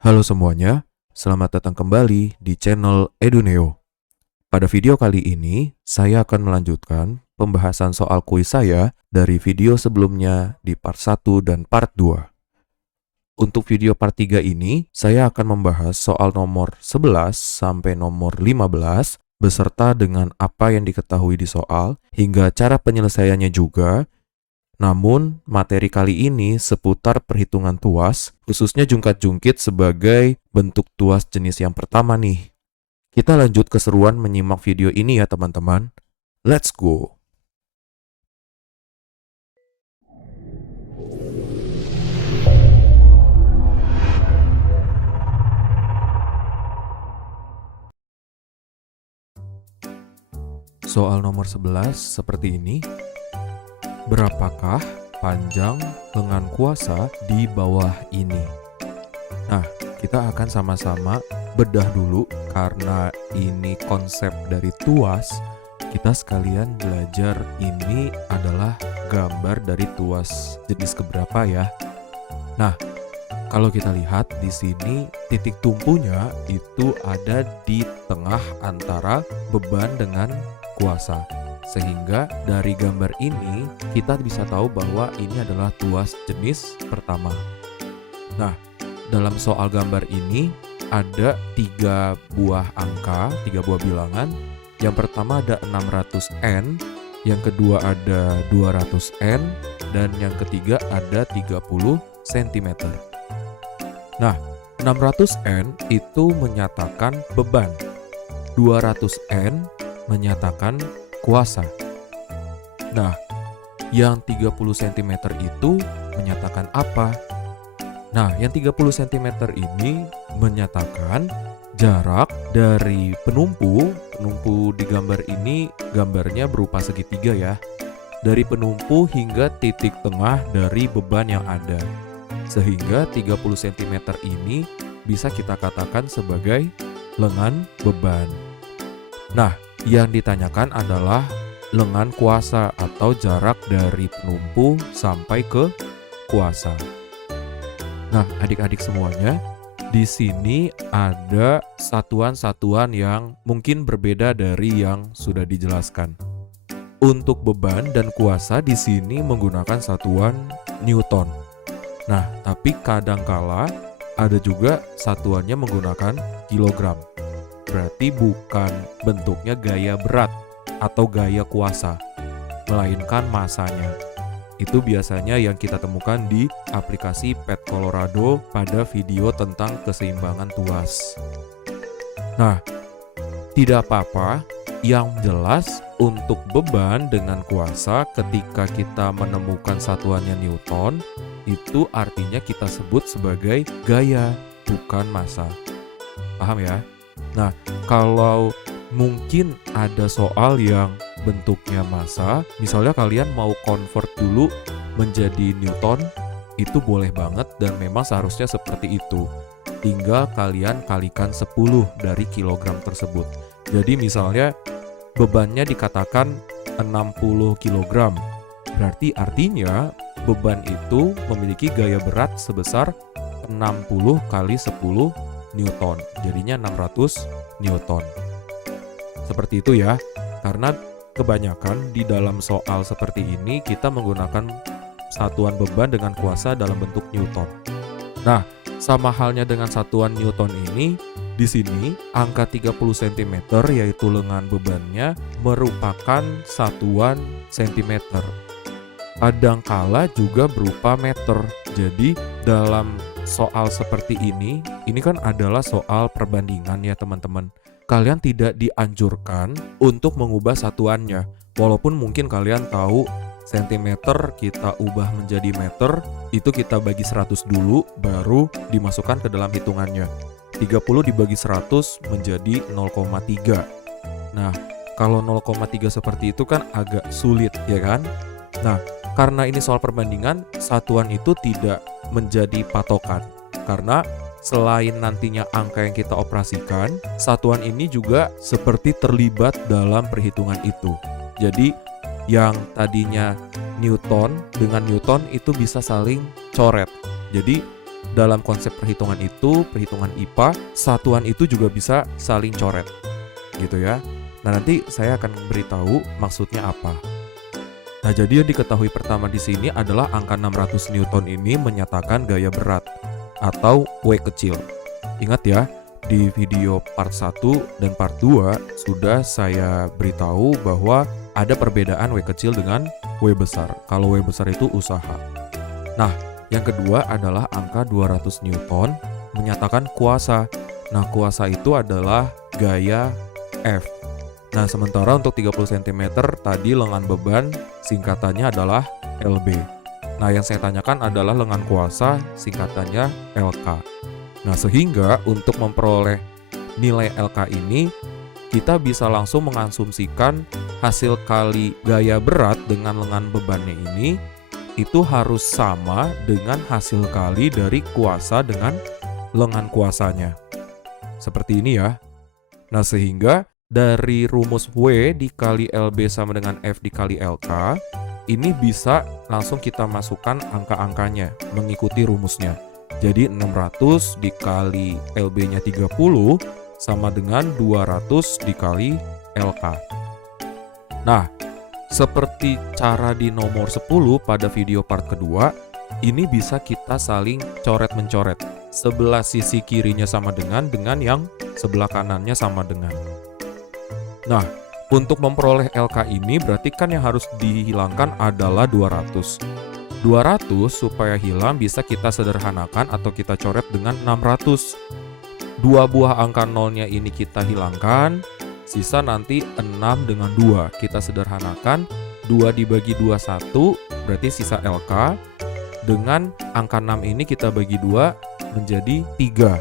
Halo semuanya, selamat datang kembali di channel Eduneo. Pada video kali ini, saya akan melanjutkan pembahasan soal kuis saya dari video sebelumnya di part 1 dan part 2. Untuk video part 3 ini, saya akan membahas soal nomor 11 sampai nomor 15 beserta dengan apa yang diketahui di soal hingga cara penyelesaiannya juga. Namun, materi kali ini seputar perhitungan tuas, khususnya jungkat-jungkit sebagai bentuk tuas jenis yang pertama nih. Kita lanjut keseruan menyimak video ini ya teman-teman. Let's go! Soal nomor 11 seperti ini. Berapakah panjang lengan kuasa di bawah ini? Nah, kita akan sama-sama bedah dulu karena ini konsep dari tuas. Kita sekalian belajar ini adalah gambar dari tuas jenis keberapa ya. Nah, kalau kita lihat di sini titik tumpunya itu ada di tengah antara beban dengan kuasa. Sehingga dari gambar ini kita bisa tahu bahwa ini adalah tuas jenis pertama. Nah, dalam soal gambar ini ada 3 buah angka, 3 buah bilangan. Yang pertama ada 600N, yang kedua ada 200N, dan yang ketiga ada 30 cm. Nah, 600N itu menyatakan beban, 200N menyatakan kuasa. Nah, yang 30 cm itu menyatakan apa? Nah, yang 30 cm ini menyatakan jarak dari penumpu di gambar ini gambarnya berupa segitiga ya. Dari penumpu hingga titik tengah dari beban yang ada. Sehingga 30 cm ini bisa kita katakan sebagai lengan beban. Nah, yang ditanyakan adalah lengan kuasa atau jarak dari penumpu sampai ke kuasa. Nah, adik-adik semuanya, di sini ada satuan-satuan yang mungkin berbeda dari yang sudah dijelaskan. Untuk beban dan kuasa di sini menggunakan satuan Newton. Nah, tapi kadangkala ada juga satuannya menggunakan kilogram. Berarti bukan bentuknya gaya berat atau gaya kuasa, melainkan masanya. Itu biasanya yang kita temukan di aplikasi Pet Colorado pada video tentang keseimbangan tuas. Nah, tidak apa-apa, yang jelas untuk beban dengan kuasa ketika kita menemukan satuannya Newton, itu artinya kita sebut sebagai gaya, bukan massa. Paham ya? Nah, kalau mungkin ada soal yang bentuknya massa, misalnya kalian mau convert dulu menjadi Newton, itu boleh banget dan memang seharusnya seperti itu. Tinggal kalian kalikan 10 dari kilogram tersebut. Jadi misalnya bebannya dikatakan 60 kg. Berarti artinya beban itu memiliki gaya berat sebesar 60 kali 10 Newton, jadinya 600 Newton. Seperti itu ya, karena kebanyakan di dalam soal seperti ini kita menggunakan satuan beban dengan kuasa dalam bentuk Newton. Nah, sama halnya dengan satuan Newton ini, di sini angka 30 cm yaitu lengan bebannya merupakan satuan cm. Kadangkala juga berupa meter. Jadi dalam soal seperti ini kan adalah soal perbandingan ya teman-teman. Kalian tidak dianjurkan untuk mengubah satuannya. Walaupun mungkin kalian tahu sentimeter kita ubah menjadi meter, itu kita bagi 100 dulu baru dimasukkan ke dalam hitungannya. 30 dibagi 100 menjadi 0,3. Nah, kalau 0,3 seperti itu kan agak sulit ya kan? Nah, karena ini soal perbandingan, satuan itu tidak menjadi patokan. Karena selain nantinya angka yang kita operasikan, satuan ini juga seperti terlibat dalam perhitungan itu. Jadi, yang tadinya Newton dengan Newton itu bisa saling coret. Jadi, dalam konsep perhitungan itu, perhitungan IPA, satuan itu juga bisa saling coret, gitu ya. Nah, nanti saya akan beritahu maksudnya apa. Nah, jadi yang diketahui pertama di sini adalah angka 600 Newton ini menyatakan gaya berat atau W kecil. Ingat ya, di video part 1 dan part 2 sudah saya beritahu bahwa ada perbedaan W kecil dengan W besar. Kalau W besar itu usaha. Nah, yang kedua adalah angka 200 Newton menyatakan kuasa. Nah, kuasa itu adalah gaya F. Nah, sementara untuk 30 cm tadi lengan beban singkatannya adalah LB. Nah, yang saya tanyakan adalah lengan kuasa singkatannya LK. Nah, sehingga untuk memperoleh nilai LK ini, kita bisa langsung mengasumsikan hasil kali gaya berat dengan lengan bebannya ini itu harus sama dengan hasil kali dari kuasa dengan lengan kuasanya. Seperti ini ya. Nah, sehingga dari rumus W dikali LB sama dengan F dikali LK, ini bisa langsung kita masukkan angka-angkanya mengikuti rumusnya. Jadi 600 dikali LB-nya 30 sama dengan 200 dikali LK. Nah, seperti cara di nomor 10 pada video part kedua, ini bisa kita saling coret-mencoret. Sebelah sisi kirinya sama dengan yang sebelah kanannya sama dengan. Nah, untuk memperoleh LK ini berarti kan yang harus dihilangkan adalah 200. 200 supaya hilang bisa kita sederhanakan atau kita coret dengan 600. Dua buah angka nolnya ini kita hilangkan, sisa nanti 6 dengan 2. Kita sederhanakan, 2 dibagi 2, 1, berarti sisa LK. Dengan angka 6 ini kita bagi 2 menjadi 3.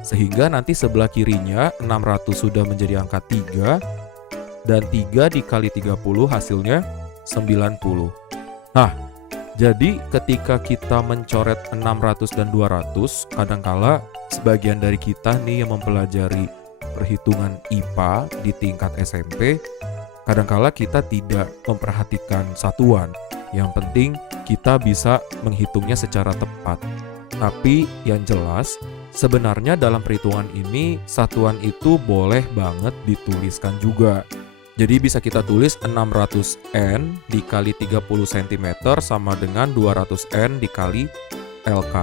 Sehingga nanti sebelah kirinya 600 sudah menjadi angka 3. Dan 3 dikali 30 hasilnya 90. Nah, jadi ketika kita mencoret 600 dan 200, kadangkala sebagian dari kita nih yang mempelajari perhitungan IPA di tingkat SMP, kadangkala kita tidak memperhatikan satuan. Yang penting kita bisa menghitungnya secara tepat. Tapi yang jelas, sebenarnya dalam perhitungan ini satuan itu boleh banget dituliskan juga. Jadi bisa kita tulis 600N dikali 30 cm sama dengan 200N dikali LK.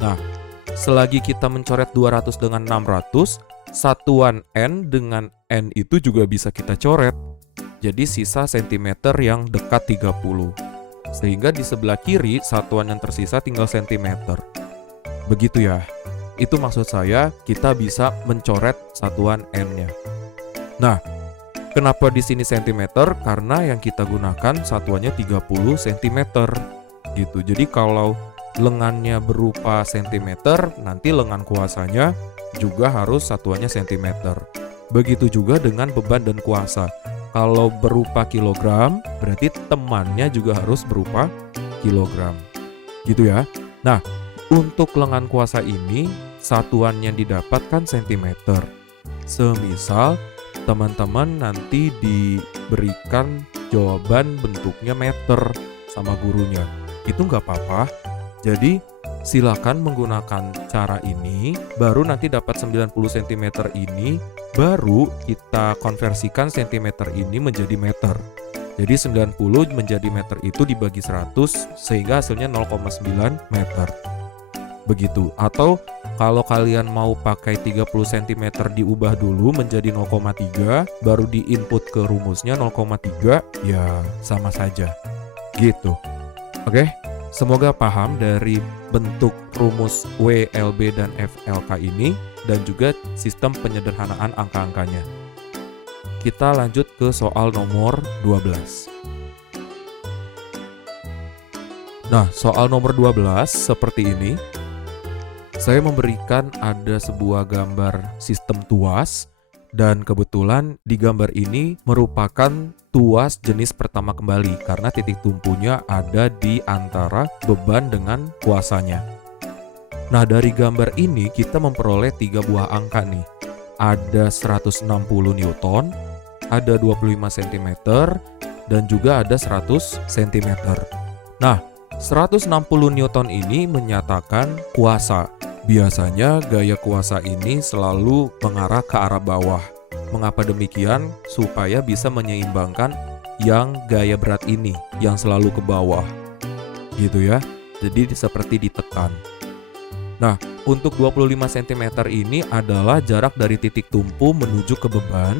Nah, selagi kita mencoret 200 dengan 600, satuan N dengan N itu juga bisa kita coret. Jadi sisa cm yang dekat 30. Sehingga di sebelah kiri satuan yang tersisa tinggal cm. Begitu ya. Itu maksud saya, kita bisa mencoret satuan N-nya. Nah, kenapa di sini cm? Karena yang kita gunakan satuannya 30 cm. Gitu. Jadi kalau lengannya berupa cm, nanti lengan kuasanya juga harus satuannya cm. Begitu juga dengan beban dan kuasa. Kalau berupa kilogram, berarti temannya juga harus berupa kilogram. Gitu ya. Nah, untuk lengan kuasa ini, satuan yang didapatkan cm. Semisal teman-teman nanti diberikan jawaban bentuknya meter sama gurunya. Itu nggak apa-apa. Jadi silakan menggunakan cara ini, baru nanti dapat 90 cm ini, baru kita konversikan cm ini menjadi meter. Jadi 90 menjadi meter itu dibagi 100 sehingga hasilnya 0,9 meter. Begitu. Atau kalau kalian mau pakai 30 cm diubah dulu menjadi 0,3, baru diinput ke rumusnya 0,3, ya sama saja. Gitu. Oke? Semoga paham dari bentuk rumus W, LB, dan FLK ini dan juga sistem penyederhanaan angka-angkanya. Kita lanjut ke soal nomor 12. Nah, soal nomor 12 seperti ini. Saya memberikan ada sebuah gambar sistem tuas dan kebetulan di gambar ini merupakan tuas jenis pertama kembali karena titik tumpunya ada di antara beban dengan kuasanya. Nah, dari gambar ini kita memperoleh 3 buah angka nih. Ada 160 Newton, ada 25 cm, dan juga ada 100 cm. Nah, 160 Newton ini menyatakan kuasa. Biasanya gaya kuasa ini selalu mengarah ke arah bawah. Mengapa demikian? Supaya bisa menyeimbangkan yang gaya berat ini yang selalu ke bawah. Gitu ya. Jadi seperti ditekan. Nah, untuk 25 cm ini adalah jarak dari titik tumpu menuju ke beban,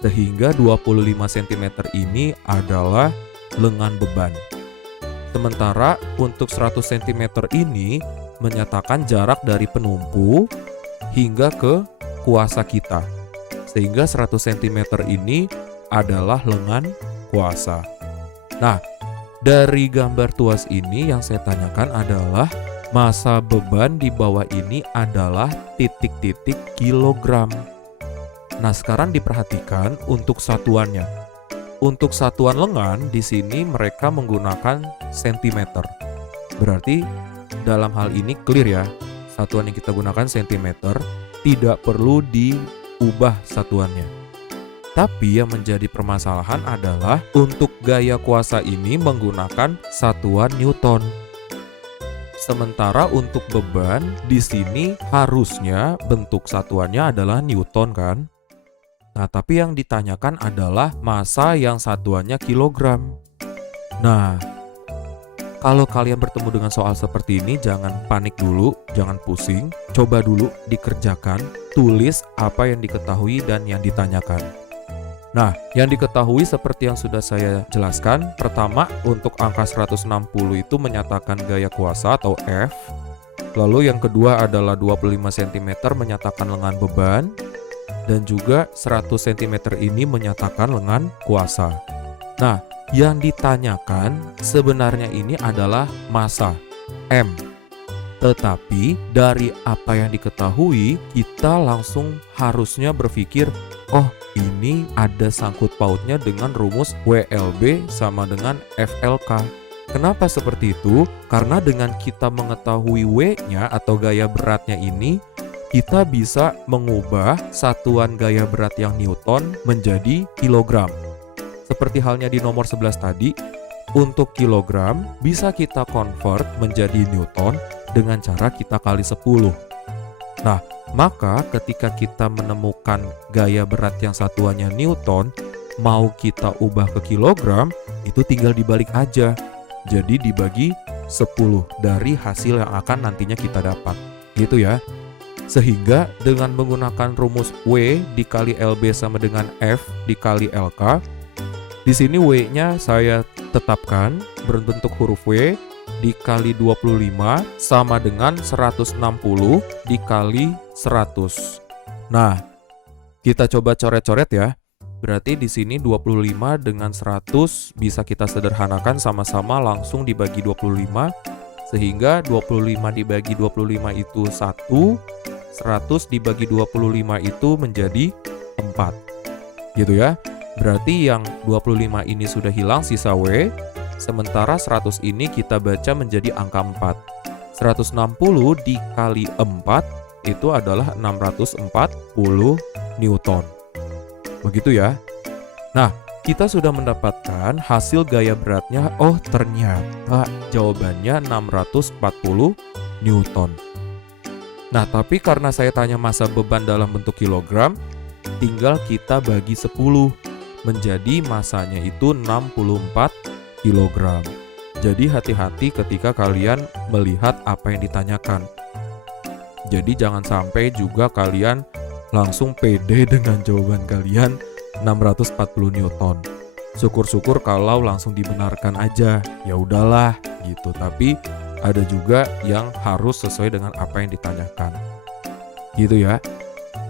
sehingga 25 cm ini adalah lengan beban. Sementara untuk 100 cm ini menyatakan jarak dari penumpu hingga ke kuasa kita. Sehingga 100 cm ini adalah lengan kuasa. Nah, dari gambar tuas ini yang saya tanyakan adalah massa beban di bawah ini adalah titik-titik kilogram. Nah, sekarang diperhatikan untuk satuannya. Untuk satuan lengan di sini mereka menggunakan sentimeter. Berarti dalam hal ini clear ya. Satuan yang kita gunakan sentimeter, tidak perlu diubah satuannya. Tapi yang menjadi permasalahan adalah untuk gaya kuasa ini menggunakan satuan Newton. Sementara untuk beban di sini harusnya bentuk satuannya adalah Newton kan? Nah, tapi yang ditanyakan adalah massa yang satuannya kilogram. Nah, kalau kalian bertemu dengan soal seperti ini, jangan panik dulu, jangan pusing. Coba dulu dikerjakan, tulis apa yang diketahui dan yang ditanyakan. Nah, yang diketahui seperti yang sudah saya jelaskan. Pertama, untuk angka 160 itu menyatakan gaya kuasa atau F. Lalu yang kedua adalah 25 cm menyatakan lengan beban. Dan juga 100 cm ini menyatakan lengan kuasa. Nah, yang ditanyakan sebenarnya ini adalah massa M. Tetapi dari apa yang diketahui, kita langsung harusnya berpikir, oh ini ada sangkut pautnya dengan rumus WLB sama dengan FLK. Kenapa seperti itu? Karena dengan kita mengetahui W-nya atau gaya beratnya ini, kita bisa mengubah satuan gaya berat yang Newton menjadi kilogram. Seperti halnya di nomor 11 tadi, untuk kilogram bisa kita convert menjadi Newton dengan cara kita kali 10. Nah, maka ketika kita menemukan gaya berat yang satuannya Newton, mau kita ubah ke kilogram, itu tinggal dibalik aja. Jadi dibagi 10 dari hasil yang akan nantinya kita dapat. Gitu ya. Sehingga dengan menggunakan rumus W dikali LB sama dengan F dikali LK, di sini W-nya saya tetapkan berbentuk huruf W dikali 25 sama dengan 160 dikali 100. Nah, kita coba coret-coret ya. Berarti di sini 25 dengan 100 bisa kita sederhanakan sama-sama langsung dibagi 25. Sehingga 25 dibagi 25 itu 1, 100 dibagi 25 itu menjadi 4. Gitu ya. Berarti yang 25 ini sudah hilang sisa W, sementara 100 ini kita baca menjadi angka 4. 160 dikali 4 itu adalah 640 Newton. Begitu ya. Nah, kita sudah mendapatkan hasil gaya beratnya. Oh, ternyata jawabannya 640 Newton. Nah, tapi karena saya tanya massa beban dalam bentuk kilogram, tinggal kita bagi 10. Menjadi massanya itu 64 kilogram. Jadi hati-hati ketika kalian melihat apa yang ditanyakan. Jadi jangan sampai juga kalian langsung pede dengan jawaban kalian 640 Newton. Syukur-syukur kalau langsung dibenarkan aja. Ya udahlah gitu. Tapi ada juga yang harus sesuai dengan apa yang ditanyakan. Gitu ya.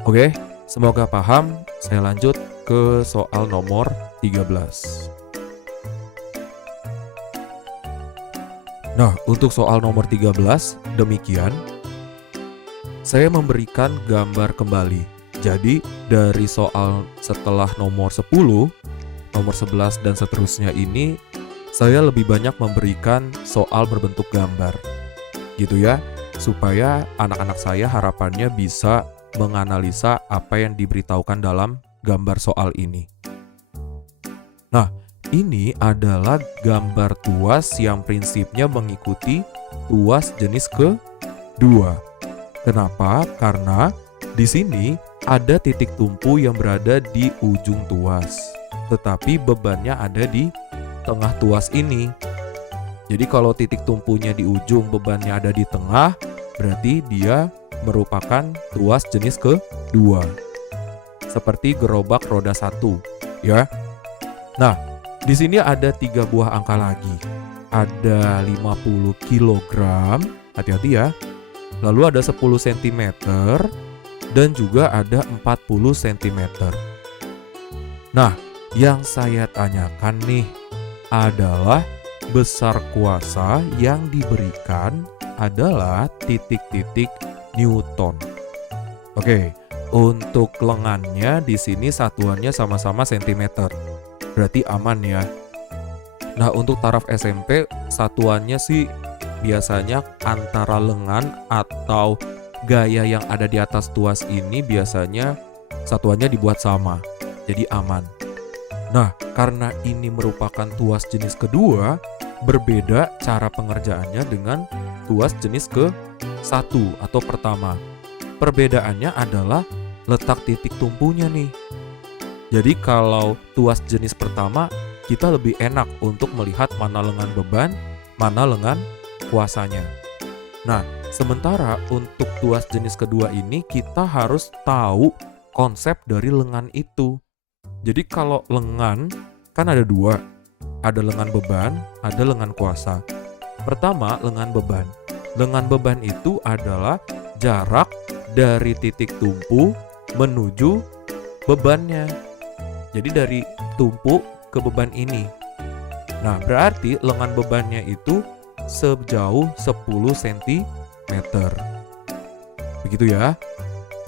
Oke, semoga paham. Saya lanjut ke soal nomor 13. Nah, untuk soal nomor 13, demikian. Saya memberikan gambar kembali. Jadi, dari soal setelah nomor 10, nomor 11, dan seterusnya ini, saya lebih banyak memberikan soal berbentuk gambar. Gitu ya, supaya anak-anak saya harapannya bisa menganalisa apa yang diberitahukan dalam gambar soal ini. Nah, Ini adalah gambar tuas yang prinsipnya mengikuti tuas jenis kedua. Kenapa? Karena di sini ada titik tumpu yang berada di ujung tuas, tetapi bebannya ada di tengah tuas ini. Jadi kalau titik tumpunya di ujung, bebannya ada di tengah, berarti dia merupakan tuas jenis kedua. Seperti gerobak roda 1, ya. Nah, di sini ada 3 buah angka lagi. Ada 50 kg, hati-hati ya. Lalu ada 10 cm dan juga ada 40 cm. Nah, yang saya tanyakan nih adalah besar kuasa yang diberikan adalah titik-titik Newton. Oke, untuk lengannya di sini satuannya sama-sama cm. Berarti aman ya. Nah, untuk taraf SMP satuannya sih biasanya antara lengan atau gaya yang ada di atas tuas ini biasanya satuannya dibuat sama. Jadi aman. Nah, karena ini merupakan tuas jenis kedua, berbeda cara pengerjaannya dengan tuas jenis ke-1 atau pertama. Perbedaannya adalah letak titik tumpunya nih. Jadi kalau tuas jenis pertama, kita lebih enak untuk melihat mana lengan beban, mana lengan kuasanya. Nah, sementara untuk tuas jenis kedua ini kita harus tahu konsep dari lengan itu. Jadi kalau lengan kan ada 2, ada lengan beban, ada lengan kuasa. Pertama, lengan beban. Lengan beban itu adalah jarak dari titik tumpu menuju bebannya. Jadi dari tumpu ke beban ini. Nah, berarti lengan bebannya itu sejauh 10 cm. Begitu ya.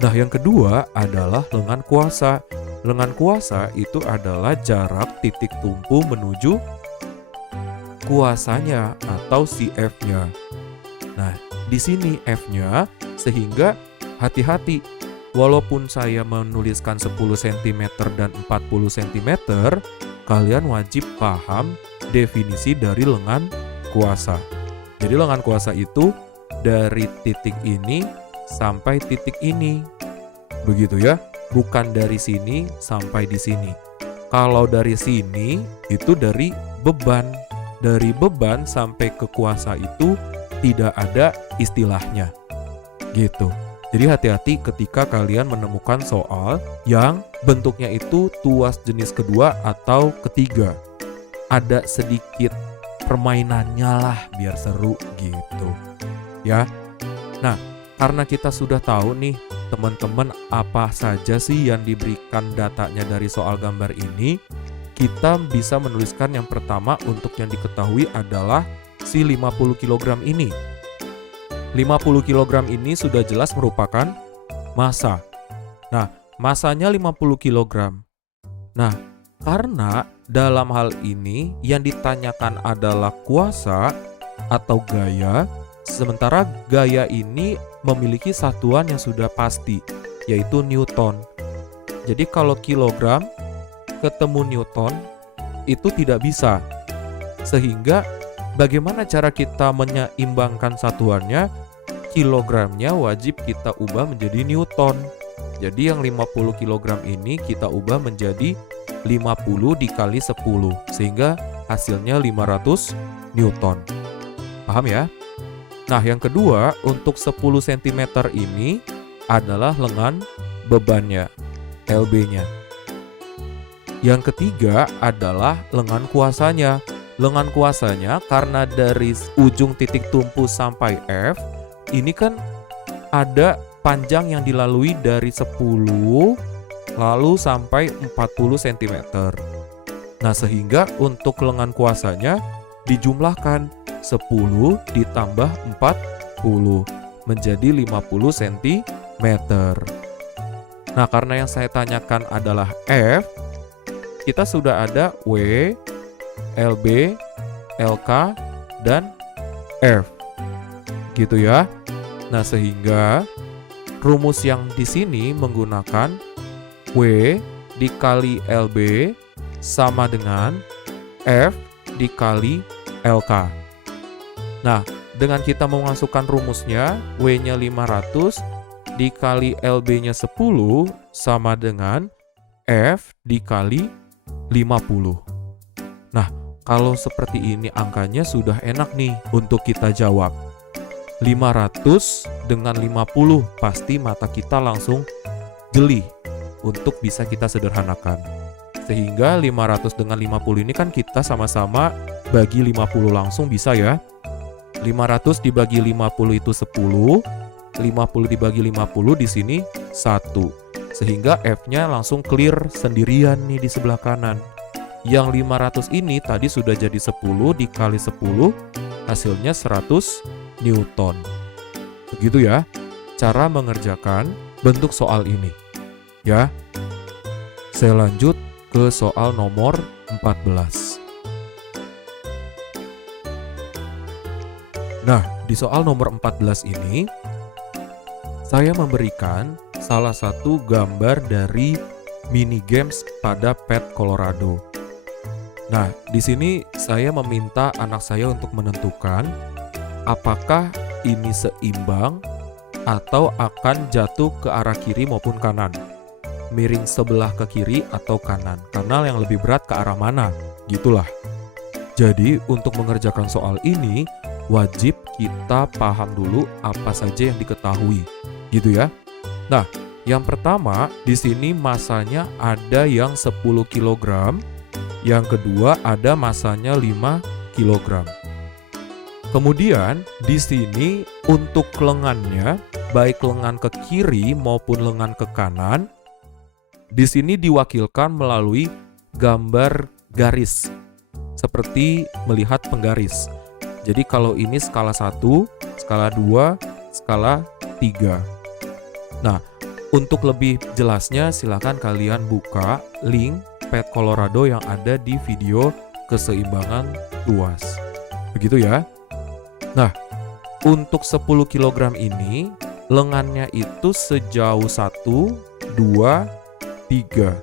Nah, yang kedua adalah lengan kuasa. Lengan kuasa itu adalah jarak titik tumpu menuju kuasanya atau si F-nya. Nah, di sini F-nya, sehingga hati-hati. Walaupun saya menuliskan 10 cm dan 40 cm, kalian wajib paham definisi dari lengan kuasa. Jadi lengan kuasa itu dari titik ini sampai titik ini. Begitu ya, bukan dari sini sampai di sini. Kalau dari sini itu dari beban. Dari beban sampai ke kuasa itu tidak ada istilahnya. Gitu. Jadi hati-hati ketika kalian menemukan soal yang bentuknya itu tuas jenis kedua atau ketiga. Ada sedikit permainannya lah biar seru gitu. Ya. Nah, karena kita sudah tahu nih teman-teman apa saja sih yang diberikan datanya dari soal gambar ini, kita bisa menuliskan yang pertama untuk yang diketahui adalah si 50 kg ini. 50 kg ini sudah jelas merupakan massa. Nah, massanya 50 kg. Nah, karena dalam hal ini yang ditanyakan adalah kuasa atau gaya, sementara gaya ini memiliki satuan yang sudah pasti, yaitu Newton. Jadi kalau kilogram ketemu Newton, itu tidak bisa. Sehingga bagaimana cara kita menyeimbangkan satuannya? Kilogramnya wajib kita ubah menjadi Newton. Jadi yang 50 kg ini kita ubah menjadi 50 dikali 10, sehingga hasilnya 500 Newton. Paham ya? Nah, yang kedua, untuk 10 cm ini adalah lengan bebannya, LB-nya. Yang ketiga adalah lengan kuasanya. Lengan kuasanya karena dari ujung titik tumpu sampai F, ini kan ada panjang yang dilalui dari 10 lalu sampai 40 cm. Nah, sehingga untuk lengan kuasanya dijumlahkan 10 ditambah 40 menjadi 50 cm. Nah, karena yang saya tanyakan adalah F, kita sudah ada W, LB, LK, dan F. Gitu ya. Nah, sehingga rumus yang di sini menggunakan W dikali LB sama dengan F dikali LK. Nah, dengan kita memasukkan rumusnya, W-nya 500 dikali LB-nya 10 sama dengan F dikali 50. Nah, kalau seperti ini angkanya sudah enak nih untuk kita jawab. 500 dengan 50 pasti mata kita langsung jeli untuk bisa kita sederhanakan. Sehingga 500 dengan 50 ini kan kita sama-sama bagi 50 langsung bisa ya. 500 dibagi 50 itu 10, 50 dibagi 50 di sini 1. Sehingga F-nya langsung clear sendirian nih di sebelah kanan. Yang 500 ini tadi sudah jadi 10 dikali 10, hasilnya 100 Newton. Begitu ya, cara mengerjakan bentuk soal ini. Ya, saya lanjut ke soal nomor 14. Nah, di soal nomor 14 ini, saya memberikan salah satu gambar dari mini games pada Pet Colorado. Nah, di sini saya meminta anak saya untuk menentukan apakah ini seimbang atau akan jatuh ke arah kiri maupun kanan. Miring sebelah ke kiri atau kanan. Karena yang lebih berat ke arah mana, gitulah. Jadi, untuk mengerjakan soal ini, wajib kita paham dulu apa saja yang diketahui, gitu ya. Nah, yang pertama di sini masanya ada yang 10 kg, yang kedua ada masanya 5 kg. Kemudian di sini untuk lengannya, baik lengan ke kiri maupun lengan ke kanan, di sini diwakilkan melalui gambar garis, seperti melihat penggaris. Jadi kalau ini skala 1, skala 2, skala 3. Nah, untuk lebih jelasnya silakan kalian buka link Pet Colorado yang ada di video keseimbangan tuas. Begitu ya. Nah, untuk 10 kg ini, lengannya itu sejauh 1, 2, 3.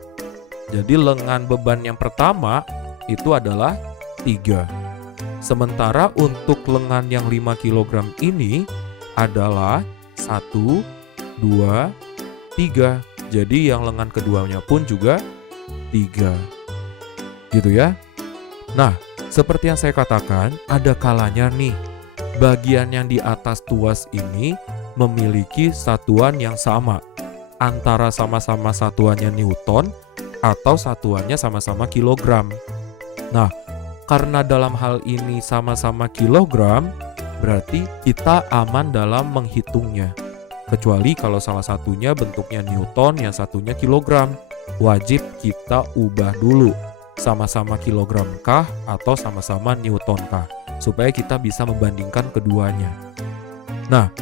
Jadi lengan beban yang pertama itu adalah 3. Sementara untuk lengan yang 5 kg ini adalah 1, 2, 3. Jadi yang lengan keduanya pun juga 3. Gitu ya. Nah, seperti yang saya katakan, ada kalanya nih, bagian yang di atas tuas ini memiliki satuan yang sama. Antara sama-sama satuannya Newton atau satuannya sama-sama kilogram. Nah, karena dalam hal ini sama-sama kilogram, berarti kita aman dalam menghitungnya. Kecuali kalau salah satunya bentuknya Newton, yang satunya kilogram. Wajib kita ubah dulu, sama-sama kilogram kah atau sama-sama Newton kah, supaya kita bisa membandingkan keduanya. Nah,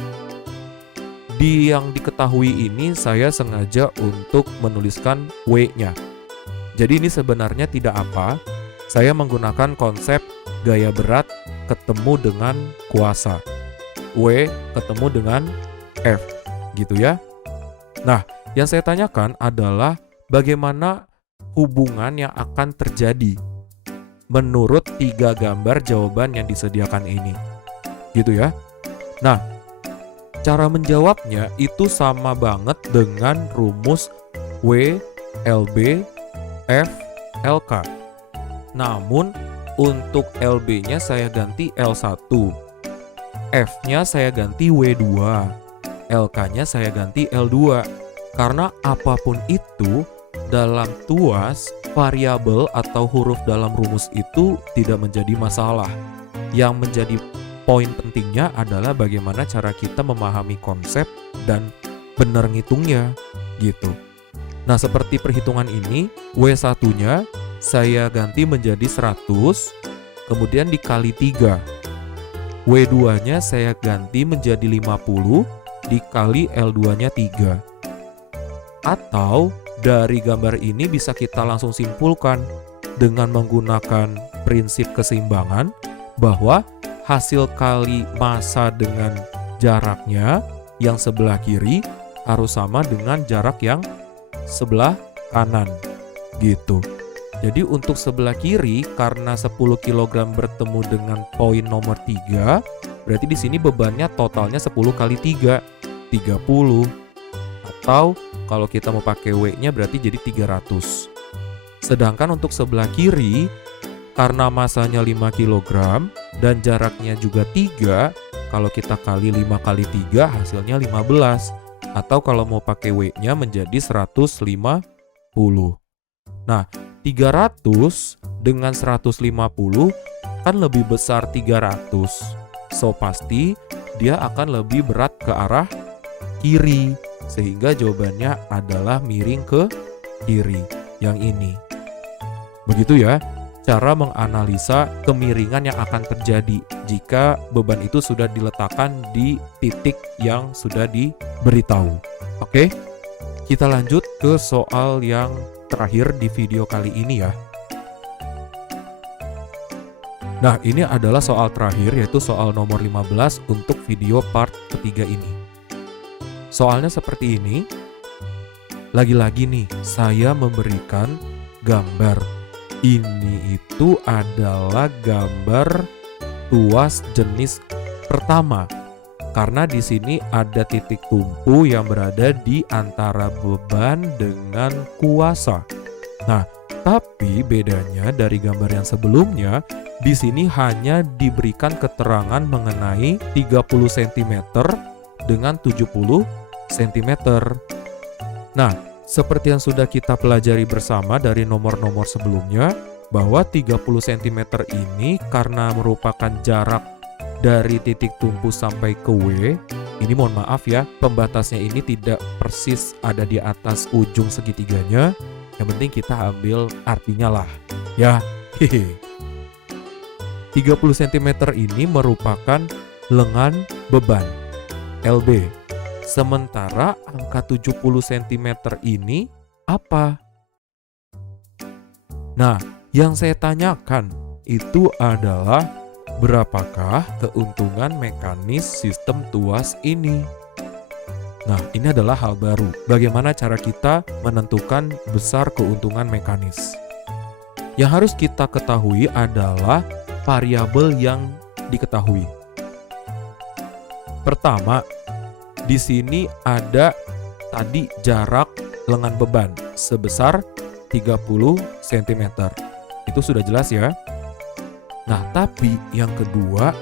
di yang diketahui ini saya sengaja untuk menuliskan W-nya. Jadi ini sebenarnya tidak apa. Saya menggunakan konsep gaya berat ketemu dengan kuasa. W ketemu dengan F, gitu ya. Nah, yang saya tanyakan adalah bagaimana hubungan yang akan terjadi menurut 3 gambar jawaban yang disediakan ini. Gitu ya. Nah, cara menjawabnya itu sama banget dengan rumus W, LB, F, LK. Namun, untuk LB-nya saya ganti L1, F-nya saya ganti W2, LK-nya saya ganti L2. Karena apapun itu, dalam tuas, variabel atau huruf dalam rumus itu tidak menjadi masalah. Yang menjadi poin pentingnya adalah bagaimana cara kita memahami konsep dan benar ngitungnya, gitu. Nah, seperti perhitungan ini, W1-nya saya ganti menjadi 100, kemudian dikali 3. W2-nya saya ganti menjadi 50, dikali L2-nya 3. Atau dari gambar ini bisa kita langsung simpulkan dengan menggunakan prinsip keseimbangan bahwa hasil kali massa dengan jaraknya yang sebelah kiri harus sama dengan jarak yang sebelah kanan, gitu. Jadi untuk sebelah kiri karena 10 kg bertemu dengan poin nomor 3, berarti di sini bebannya totalnya 10 kali 3, 30. Atau kalau kita mau pakai W-nya berarti jadi 300. Sedangkan untuk sebelah kiri karena masanya 5 kg dan jaraknya juga 3, kalau kita kali 5 kali 3 hasilnya 15. Atau kalau mau pakai W-nya menjadi 150. Nah, 300 dengan 150 kan lebih besar 300. So, pasti dia akan lebih berat ke arah kiri. Sehingga jawabannya adalah miring ke kiri, yang ini. Begitu ya, cara menganalisa kemiringan yang akan terjadi jika beban itu sudah diletakkan di titik yang sudah diberitahu. Oke, kita lanjut ke soal yang terakhir di video kali ini ya. Nah, ini adalah soal terakhir, yaitu soal nomor 15 untuk video part ketiga ini. Soalnya seperti ini. Lagi-lagi nih, saya memberikan gambar. Ini itu adalah gambar tuas jenis pertama. Karena di sini ada titik tumpu yang berada di antara beban dengan kuasa. Nah, tapi bedanya dari gambar yang sebelumnya, di sini hanya diberikan keterangan mengenai 30 cm dengan 70 cm. Nah, seperti yang sudah kita pelajari bersama dari nomor-nomor sebelumnya, bahwa 30 cm ini karena merupakan jarak dari titik tumpu sampai ke W, ini mohon maaf ya, pembatasnya ini tidak persis ada di atas ujung segitiganya, yang penting kita ambil artinya lah, ya. 30 cm ini merupakan lengan beban, LB. Sementara angka 70 cm ini apa? Nah, yang saya tanyakan itu adalah berapakah keuntungan mekanis sistem tuas ini? Nah, ini adalah hal baru. Bagaimana cara kita menentukan besar keuntungan mekanis? Yang harus kita ketahui adalah variabel yang diketahui. Pertama, di sini ada tadi jarak lengan beban sebesar 30 cm. Itu sudah jelas ya. Nah, tapi yang kedua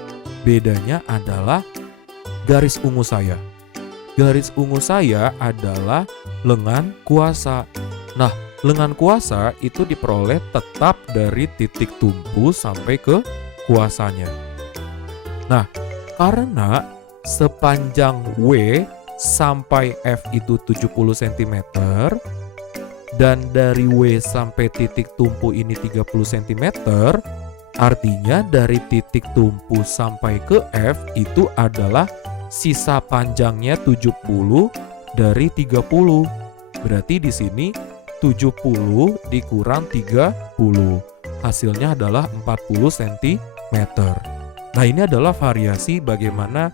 bedanya adalah garis ungu saya. Garis ungu saya adalah lengan kuasa. Nah, lengan kuasa itu diperoleh tetap dari titik tumpu sampai ke kuasanya. Nah, karena sepanjang W sampai F itu 70 cm dan dari W sampai titik tumpu ini 30 cm, artinya dari titik tumpu sampai ke F itu adalah sisa panjangnya 70 dari 30. Berarti di sini 70 dikurang 30. Hasilnya adalah 40 cm. Nah, ini adalah variasi bagaimana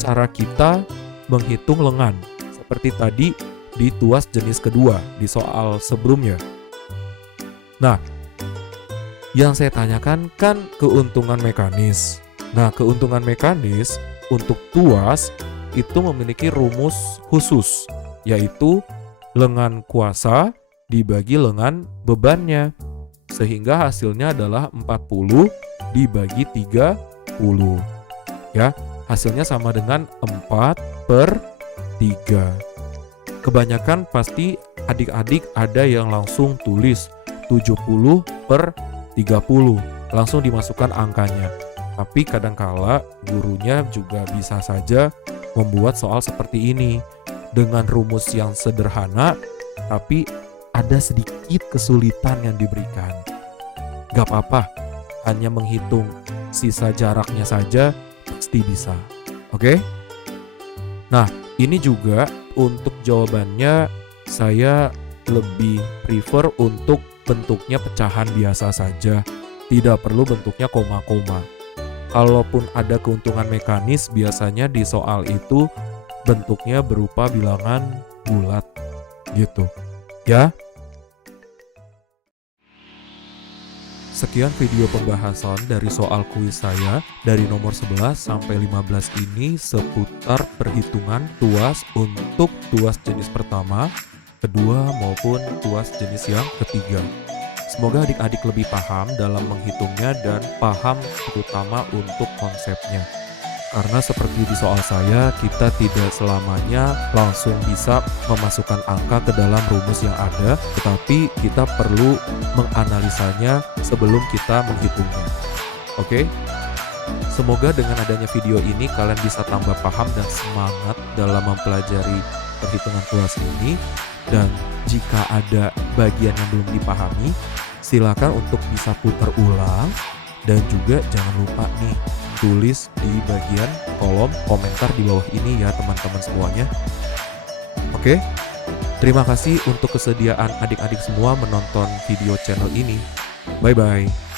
cara kita menghitung lengan. Seperti tadi di tuas jenis kedua di soal sebelumnya. Nah, yang saya tanyakan kan keuntungan mekanis. Nah, keuntungan mekanis untuk tuas itu memiliki rumus khusus, yaitu lengan kuasa dibagi lengan bebannya. Sehingga hasilnya adalah 40 dibagi 30. Ya, hasilnya sama dengan 4/3. Kebanyakan pasti adik-adik ada yang langsung tulis 70/30. Langsung dimasukkan angkanya. Tapi kadangkala gurunya juga bisa saja membuat soal seperti ini dengan rumus yang sederhana, tapi ada sedikit kesulitan yang diberikan. Gak apa-apa, hanya menghitung sisa jaraknya saja pasti bisa. Oke? Nah, ini juga untuk jawabannya saya lebih prefer untuk bentuknya pecahan biasa saja, tidak perlu bentuknya koma-koma. Kalaupun ada keuntungan mekanis, biasanya di soal itu bentuknya berupa bilangan bulat gitu. Ya. Sekian video pembahasan dari soal kuis saya dari nomor 11 sampai 15 ini seputar perhitungan tuas untuk tuas jenis pertama, kedua maupun tuas jenis yang ketiga. Semoga adik-adik lebih paham dalam menghitungnya dan paham terutama untuk konsepnya. Karena seperti di soal saya, kita tidak selamanya langsung bisa memasukkan angka ke dalam rumus yang ada, tetapi kita perlu menganalisanya sebelum kita menghitungnya. Oke? Semoga dengan adanya video ini kalian bisa tambah paham dan semangat dalam mempelajari perhitungan tuas ini. Dan jika ada bagian yang belum dipahami, silakan untuk bisa putar ulang. Dan juga jangan lupa nih, tulis di bagian kolom komentar di bawah ini ya teman-teman semuanya. Oke, terima kasih untuk kesediaan adik-adik semua menonton video channel ini. Bye-bye.